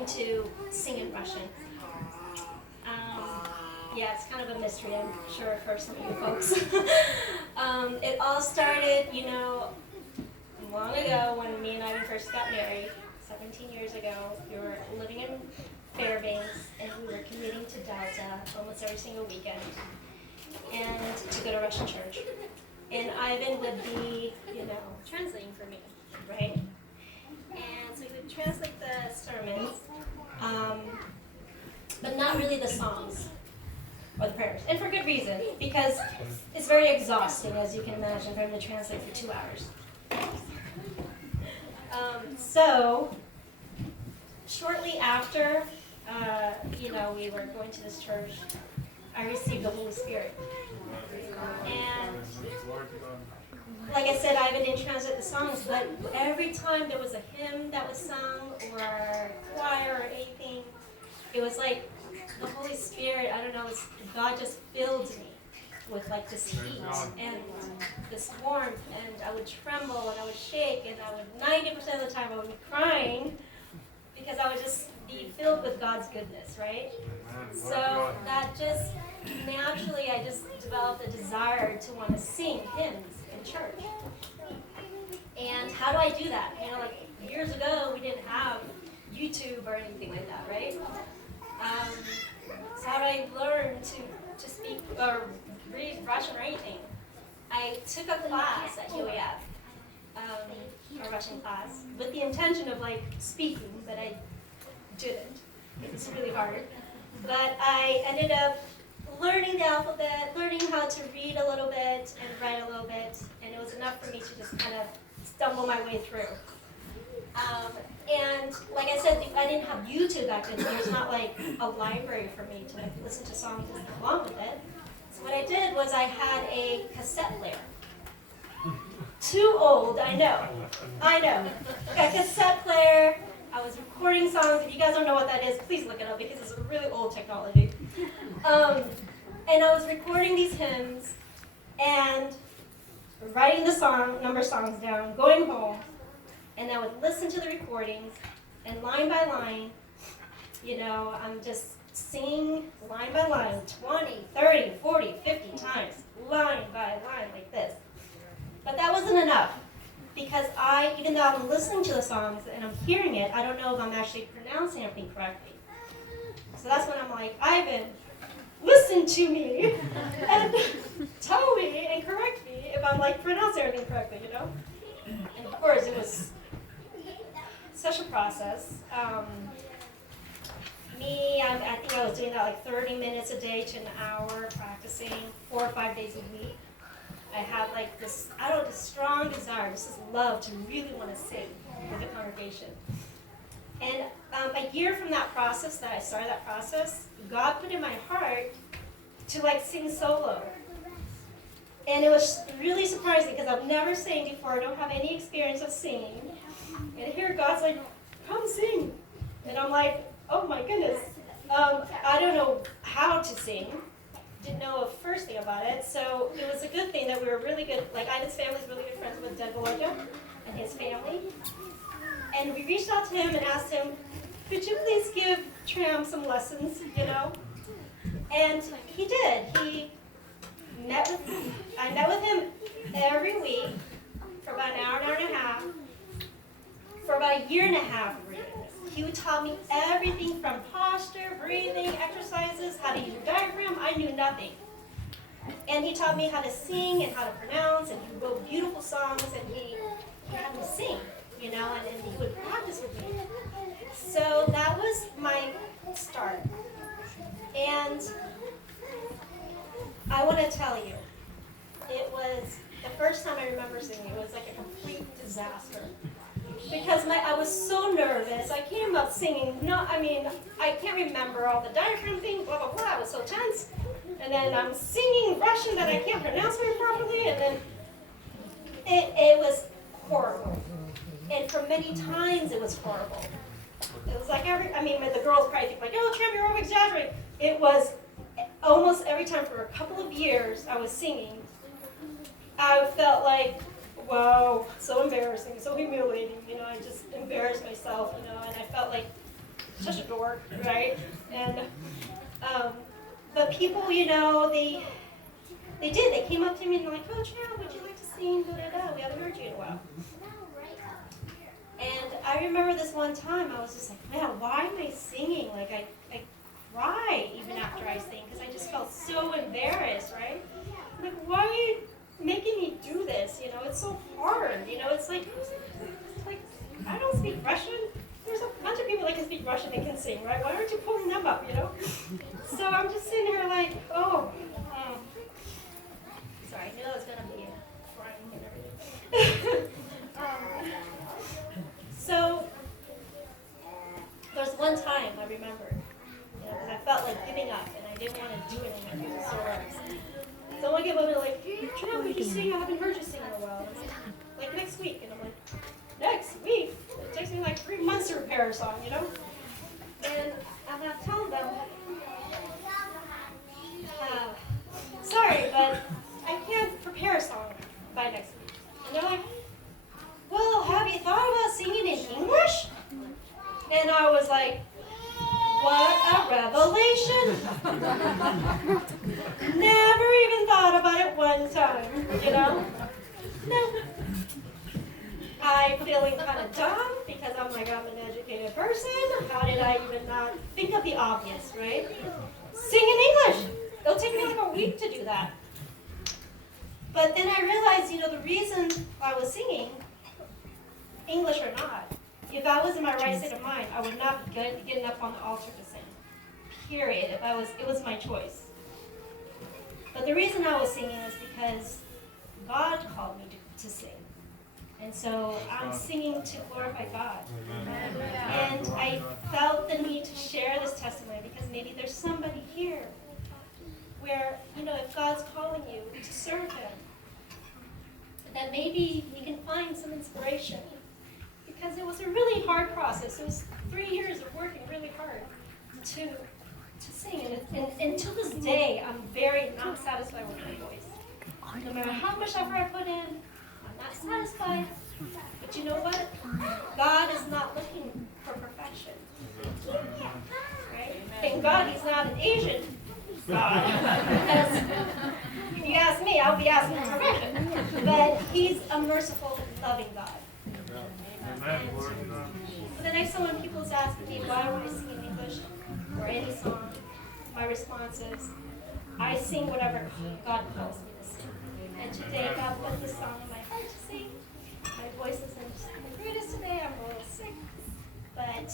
learning to sing in Russian. Yeah, it's kind of a mystery, I'm sure, for some of you folks. It all started, long ago when me and Ivan first got married, 17 years ago. We were living in Fairbanks, and we were commuting to Delta almost every single weekend, and to go to Russian church. And Ivan would be, translating for me, right? And so he would translate the sermons, but not really the songs or the prayers. And for good reason, because it's very exhausting, as you can imagine, for him to translate for 2 hours. So, shortly after, we were going to this church, I received the Holy Spirit. And like I said, I didn't translate the songs, but every time there was a hymn that was sung or choir or anything, it was like the Holy Spirit, I don't know, God just filled me with like this heat and this warmth, and I would tremble and I would shake, and I would 90% of the time I would be crying because I would just be filled with God's goodness, right? So that just naturally, I just developed a desire to want to sing hymns in church. And how do I do that? Years ago, we didn't have YouTube or anything like that, right? So how do I learn to speak or read Russian or anything? I took a class at UAF, a Russian class, with the intention of speaking, but I didn't. It's really hard. But I ended up learning the alphabet, learning how to read a little bit and write a little bit, and it was enough for me to just kind of stumble my way through. And like I said, I didn't have YouTube back then, so there's not like a library for me to listen to songs along with it. So what I did was I had a cassette player. Too old, I know. A cassette player. I was recording songs. If you guys don't know what that is, please look it up because it's a really old technology. And I was recording these hymns and writing the number of songs down, going home, and I would listen to the recordings, and line by line, I'm just singing line by line, 20, 30, 40, 50 times, line by line like this. But that wasn't enough, because even though I'm listening to the songs and I'm hearing it, I don't know if I'm actually pronouncing everything correctly. So that's when I'm like, Ivan, listen to me and tell me and correct me if I'm pronouncing everything correctly, And of course, it was such a process. I think I was doing that 30 minutes a day to an hour, practicing 4 or 5 days a week. I had this strong desire, this love to really want to sing with the congregation. And a year from that process, that I started that process, God put in my heart to sing solo. And it was really surprising because I've never sang before, I don't have any experience of singing. And here God's like, come sing. And I'm like, oh my goodness. I don't know how to sing. Didn't know a first thing about it. So it was a good thing that we were really good, Ivan's family's really good friends with Doug Volodya and his family. And we reached out to him and asked him, could you please give Tram some lessons, And he did. I met with him every week for about an hour and a half, for about a year and a half. He would tell me everything from posture, breathing, exercises, how to use a diaphragm. I knew nothing. And he taught me how to sing and how to pronounce, and he wrote beautiful songs, and he had me sing, and he would practice with me. So that was my start. And I want to tell you, it was the first time I remember singing, it was a complete disaster. Because I was so nervous. I came up singing, I can't remember all the diaphragm things, blah, blah, blah. I was so tense. And then I'm singing Russian that I can't pronounce very properly, and then it was horrible. And for many times it was horrible. It was the girls probably think oh, Tram, you're over-exaggerating. It was almost every time for a couple of years I was singing, I felt so embarrassing, so humiliating, I just embarrassed myself, and I felt such a dork, right? And but people, you know, they did. They came up to me and they're like, "Oh, Tram, would you like to sing? Da da da. We haven't heard you in a while." And I remember this one time, I was just like, "Man, why am I singing? Like I cry even after I sing because I just felt so embarrassed, right? Like, why are you making me do this? You know, it's so hard. You know, it's like I don't speak Russian. There's a bunch of people that can speak Russian and can sing, right? Why aren't you pulling them up, you know?" So I'm just sitting here like, oh, sorry, I knew I was going to be crying and everything. So there's one time I remember, you know, because I felt like giving up and I didn't want to do anything. So someone came up and like, "Hey, Tram, would you sing? I haven't heard you sing in a while." And I'm like, next week. And I'm like, next week? It takes me like 3 months to prepare a song, you know? And I'm not telling them, sorry, but I can't prepare a song by next week. And they're like, "Well, have you thought about singing in English?" And I was like, what a revelation. Never even thought about it one time, you know? No. I'm feeling kind of dumb because I'm like, I'm an educated person. How did I even not think of the obvious, right? Sing in English. It'll take me like a week to do that. But then I realized, you know, the reason I was singing, English or not, if I was in my right state of mind, I would not be getting up on the altar to sing. Period. It was my choice. But the reason I was singing is because God called me to sing. And so I'm singing to glorify God. And I felt the need to share this testimony because maybe there's somebody here where, you know, if God's calling you to serve Him, that maybe you can find some inspiration. Because it was a really hard process. It was 3 years of working really hard to sing. And to this day, I'm very not satisfied with my voice. No matter how much effort I put in, I'm not satisfied. But you know what? God is not looking for perfection. Right? Thank God He's not an Asian God. Because if you ask me, I'll be asking for perfection. But He's a merciful, loving God. So the next time when people's asking me why would I sing in English or any song, my response is, I sing whatever God calls me to sing. And today God put this song in my heart to sing. My voice isn't the greatest today. I'm a little sick, but